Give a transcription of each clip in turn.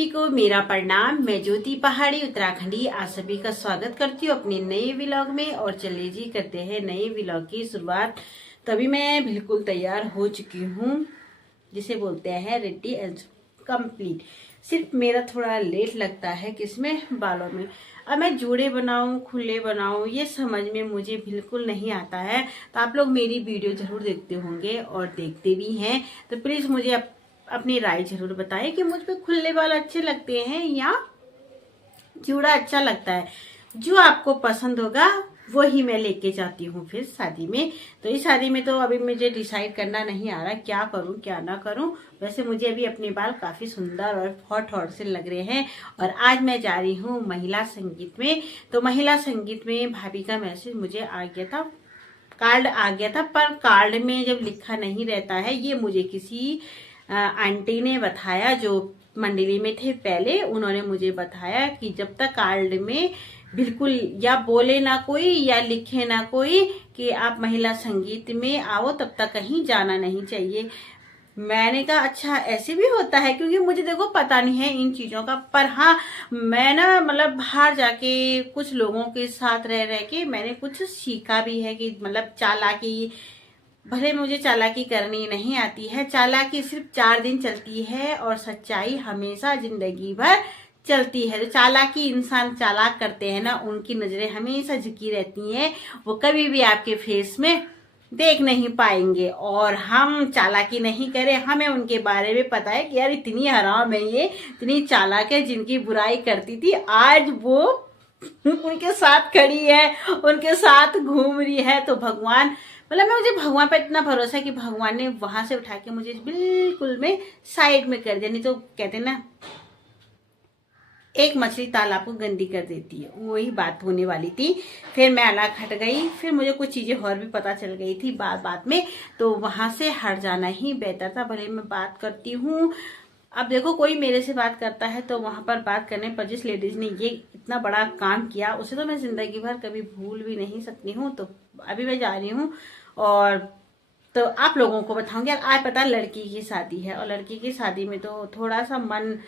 सभी को मेरा प्रणाम। मैं ज्योति पहाड़ी उत्तराखंडी आप सभी का स्वागत करती हूँ अपने नए व्लॉग में। और चलिए जी करते हैं नए व्लॉग की शुरुआत। तभी मैं बिल्कुल तैयार हो चुकी हूँ, जिसे बोलते हैं रेडी एंड कंप्लीट। सिर्फ मेरा थोड़ा लेट लगता है किसमें, बालों में। अब मैं जूड़े बनाऊं खुले बनाऊं ये समझ में मुझे बिल्कुल नहीं आता है। तो आप लोग मेरी वीडियो जरूर देखते होंगे और देखते भी हैं, तो प्लीज मुझे अपनी राय जरूर बताएं कि मुझ पे खुले बाल अच्छे लगते हैं या जूड़ा अच्छा लगता है। जो आपको पसंद होगा वो ही मैं लेके जाती हूँ फिर शादी में। तो इस शादी में तो अभी मुझे डिसाइड करना नहीं आ रहा क्या करूँ क्या ना करूँ। वैसे मुझे अभी अपने बाल काफी सुंदर और हॉट हॉट से लग रहे हैं। और आज मैं जा रही हूँ महिला संगीत में। तो महिला संगीत में भाभी का मैसेज मुझे आ गया था, कार्ड आ गया था, पर कार्ड में जब लिखा नहीं रहता है, ये मुझे किसी आंटी ने बताया जो मंडली में थे पहले। उन्होंने मुझे बताया कि जब तक कार्ड में बिल्कुल या बोले ना कोई या लिखे ना कोई कि आप महिला संगीत में आओ, तब तक कहीं जाना नहीं चाहिए। मैंने कहा अच्छा ऐसे भी होता है, क्योंकि मुझे देखो पता नहीं है इन चीजों का। पर हाँ, मैं ना मतलब बाहर जाके कुछ लोगों के साथ रह रह के मैंने कुछ सीखा भी है कि मतलब चालाकी, भले मुझे चालाकी करनी नहीं आती है। चालाकी सिर्फ 4 दिन चलती है और सच्चाई हमेशा जिंदगी भर चलती है। तो चालाकी इंसान चालाक करते हैं ना, उनकी नजरें हमेशा झुकी रहती हैं, वो कभी भी आपके फेस में देख नहीं पाएंगे। और हम चालाकी नहीं करें, हमें उनके बारे में पता है कि यार इतनी हराम है, ये इतनी चालाक है, जिनकी बुराई करती थी आज वो उनके साथ खड़ी है, उनके साथ घूम रही है। तो भगवान मतलब मुझे भगवान पर इतना भरोसा है कि भगवान ने वहां से उठा के मुझे बिल्कुल में साइड में कर दिया। नहीं तो कहते ना एक मछली तालाब को गंदी कर देती है, वही बात होने वाली थी। फिर मैं अलग हट गई, फिर मुझे कुछ चीजें और भी पता चल गई थी बात बात में। तो वहां से हट जाना ही बेहतर था। भले मैं बात करती हूँ, अब देखो कोई मेरे से बात करता है तो वहां पर बात करने पर जिस लेडीज ने ये इतना बड़ा काम किया उसे तो मैं जिंदगी भर कभी भूल भी नहीं सकती हूँ। तो अभी मैं जा रही हूँ और तो आप लोगों को बताऊंगी। यार आज पता लड़की की शादी है, और लड़की की शादी में तो थोड़ा सा मन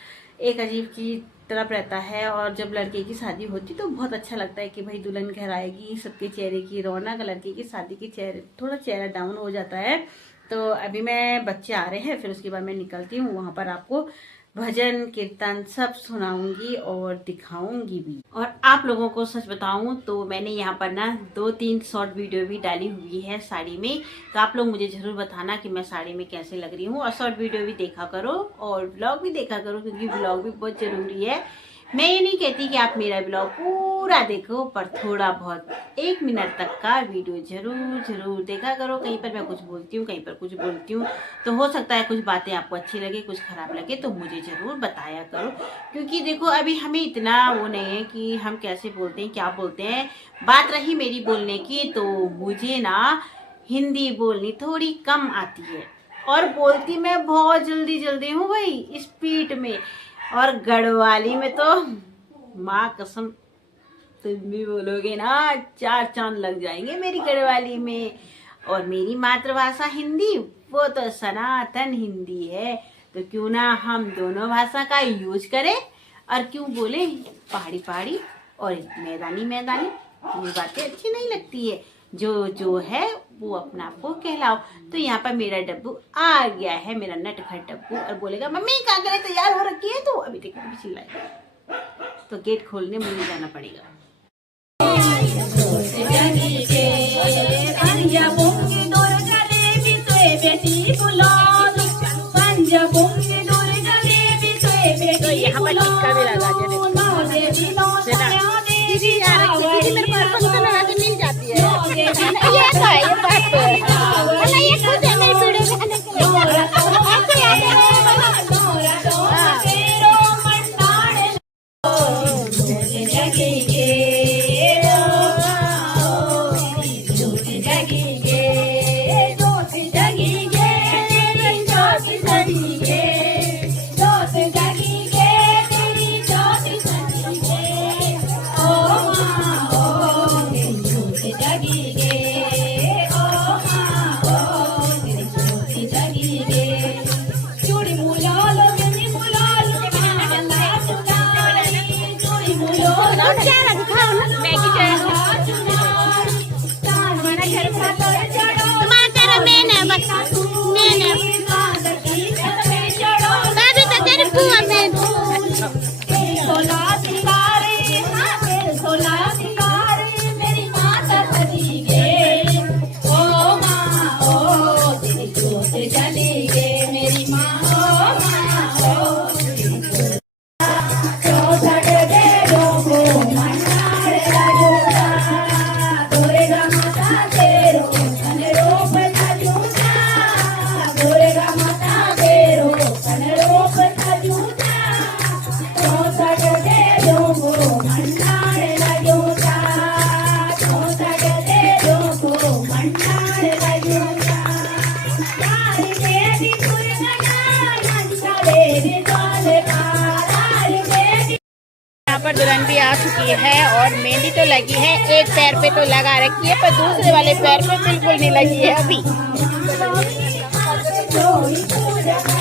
एक अजीब की तरफ रहता है। और जब लड़के की शादी होती तो बहुत अच्छा लगता है कि भाई दुल्हन घर आएगी, सबके चेहरे की रौनक। लड़की की शादी की थोड़ा चेहरा डाउन हो जाता है। तो अभी मैं बच्चे आ रहे हैं, फिर उसके बाद मैं निकलती हूँ। वहां पर आपको भजन कीर्तन सब सुनाऊंगी और दिखाऊंगी भी। और आप लोगों को सच बताऊं तो मैंने यहाँ पर ना 2-3 शॉर्ट वीडियो भी डाली हुई है साड़ी में। तो आप लोग मुझे जरूर बताना कि मैं साड़ी में कैसे लग रही हूँ। और शॉर्ट वीडियो भी देखा करो और ब्लॉग भी देखा करो, क्योंकि ब्लॉग भी बहुत जरूरी है। मैं ये नहीं कहती कि आप मेरा ब्लॉग पूरा देखो, पर थोड़ा बहुत 1 मिनट तक का वीडियो जरूर जरूर देखा करो। कहीं पर मैं कुछ बोलती हूँ, कहीं पर कुछ बोलती हूँ, तो हो सकता है कुछ बातें आपको अच्छी लगे, कुछ खराब लगे, तो मुझे जरूर बताया करो। क्योंकि देखो अभी हमें इतना वो नहीं है कि हम कैसे बोलते हैं क्या बोलते हैं। बात रही मेरी बोलने की, तो मुझे ना हिंदी बोलनी थोड़ी कम आती है और बोलती मैं बहुत जल्दी जल्दी हूँ भाई, स्पीड में। और गढ़वाली में तो माँ कसम तुम भी बोलोगे ना 4 चांद लग जाएंगे मेरी गढ़वाली में। और मेरी मातृभाषा हिंदी वो तो सनातन हिंदी है। तो क्यों ना हम दोनों भाषा का यूज करें, और क्यों बोले पहाड़ी पहाड़ी और मैदानी मैदानी। ये बातें अच्छी नहीं लगती है। जो है वो अपना आप को कहलाओ। तो यहाँ पर मेरा डब्बू आ गया है, मेरा नटखट डब्बू, और बोलेगा मम्मी क्या करे तैयार हो रखी है। तो अभी देखो अभी चिल्लाएगा, तो गेट खोलने मुझे जाना पड़ेगा। तो यहाँ पर टिक्का भी लगा दिया। दीदी मेरे पास लगा के मिल जाती है। ये बात ये खुद है मेरी वीडियो में। हमारी दुल्हन भी आ चुकी है और मेहंदी तो लगी है, एक पैर पे तो लगा रखी है पर दूसरे वाले पैर पे बिल्कुल नहीं लगी है अभी।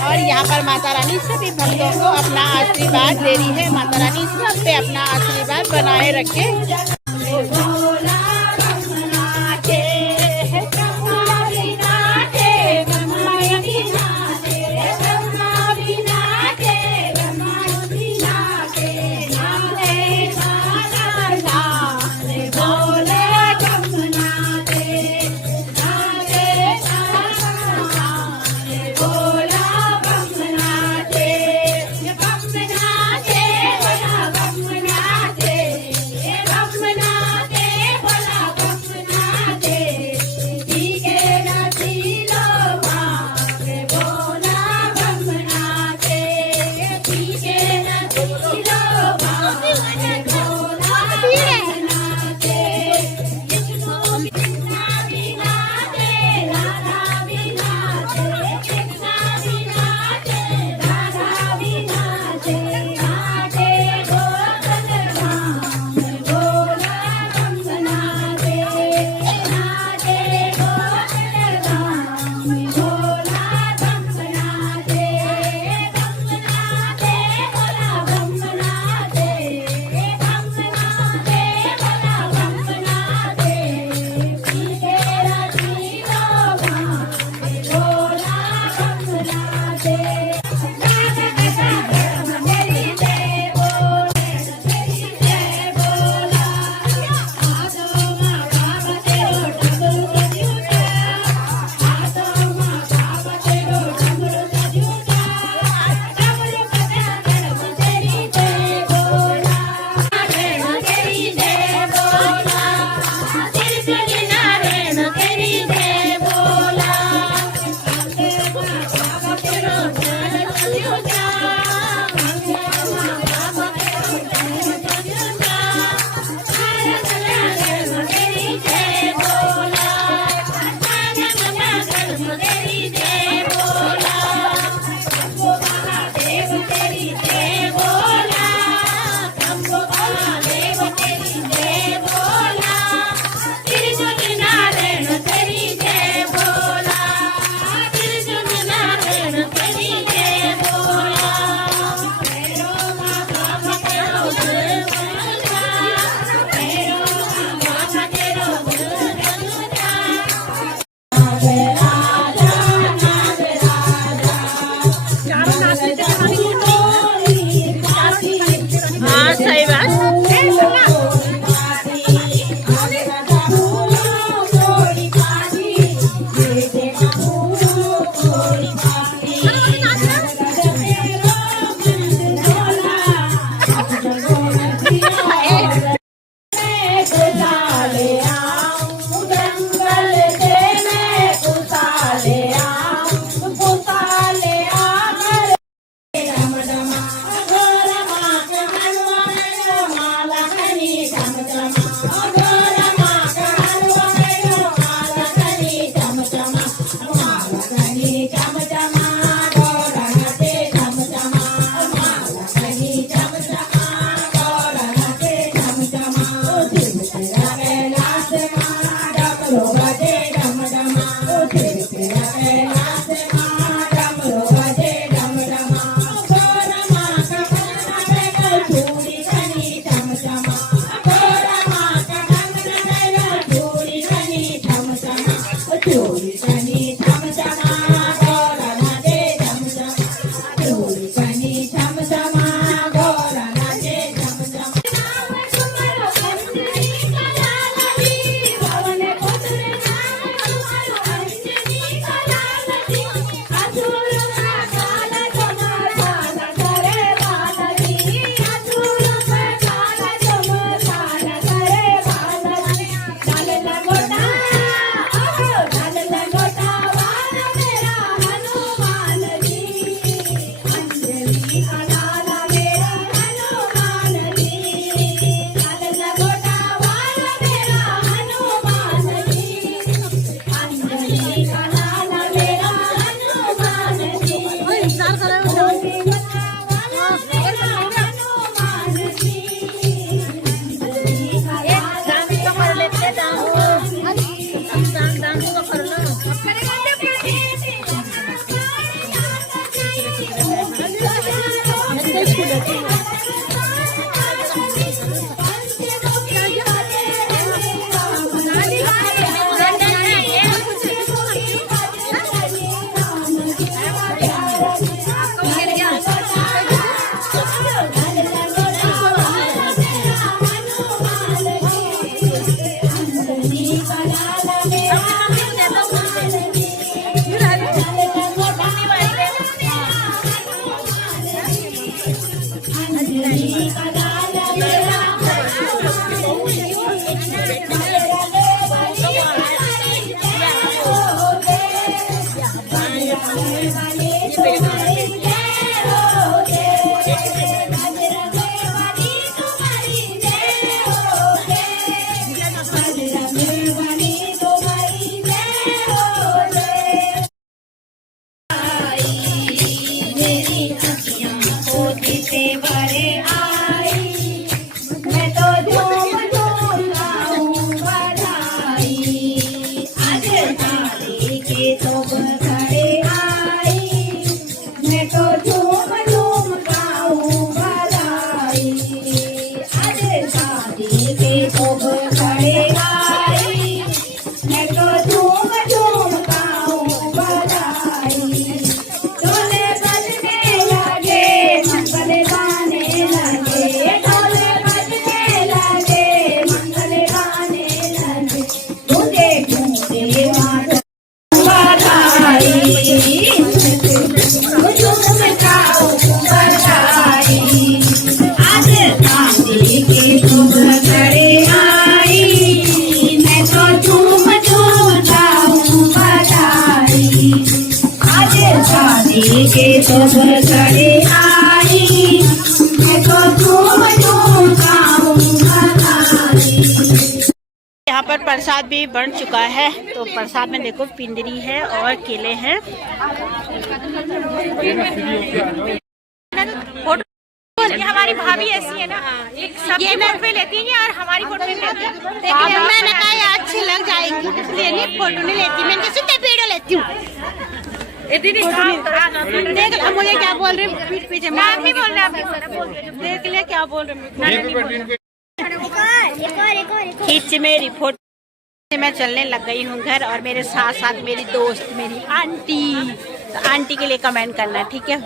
और यहाँ पर माता रानी सभी भक्तों को अपना आशीर्वाद दे रही है। माता रानी सब पे अपना आशीर्वाद बनाए रखे। के सब खड़े आई, मैं तो झूम झूम गाऊं बधाई। आज शादी के सब खड़े आई, मैं तो झूम झूम गाऊं बधाई। ढोले बजने लगे, मंगल गाने लगे, ढोले बजने लगे, मंगल गाने लगे, गूंजे गूंजे माता बधाई। झूम गाओ बधाई, आज शादी के शुभ घड़ी आई, मैं तो झूम झूम गाऊं बधाई। आज शादी के शुभ घड़ी आई, मैं तो झूम झूम गाऊं बधाई। यहाँ पर प्रसाद भी बन चुका है, तो प्रसाद में देखो पिंडरी है और केले हैं। ये हमारी भाभी ऐसी है ना, एक सबकी फोटो पे लेती है और हमारी फोटो पे लेती है। मैंने कहा ये अच्छी लग जाएगी, इसलिए नहीं फोटो नहीं लेती, मैं सिर्फ वीडियो लेती हूँ। देख लो मुझे क्या बोल रहे हैं पीठ पीछे, नाम नहीं बोल रहे आप, देख लिया क्या बोल रहे हैं। खींच मेरी फोटो। मैं चलने लग गई हूँ घर, और मेरे साथ साथ मेरी दोस्त, मेरी आंटी। तो आंटी के लिए कमेंट करना, ठीक है?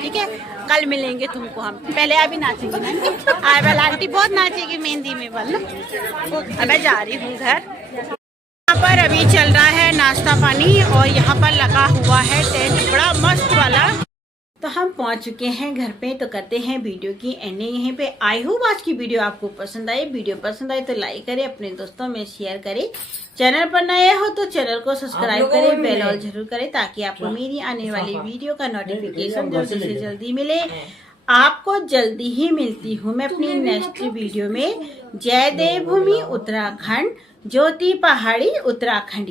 ठीक है, कल मिलेंगे तुमको हम। पहले अभी नाचेंगे ना, आयवल आंटी बहुत नाचेगी मेहंदी में वाला। अब मैं जा रही हूँ घर। यहाँ पर अभी चल रहा है नाश्ता पानी, और यहाँ पर लगा हुआ है टेंट बड़ा मस्त वाला। तो हम पहुंच चुके हैं घर पे, तो करते हैं वीडियो की एंडिंग यहीं पे। आई होप आज की वीडियो आपको पसंद आई। वीडियो पसंद आए तो लाइक करें, अपने दोस्तों में शेयर करें। चैनल पर नए हो तो चैनल को सब्सक्राइब करें, बेल ऑल जरूर करें, ताकि आपको मेरी आने वाली वीडियो का नोटिफिकेशन जल्दी से जल्दी मिले। आपको जल्दी ही मिलती हूँ मैं अपनी नेक्स्ट वीडियो में। जय देवभूमि उत्तराखंड, ज्योति पहाड़ी उत्तराखंडी।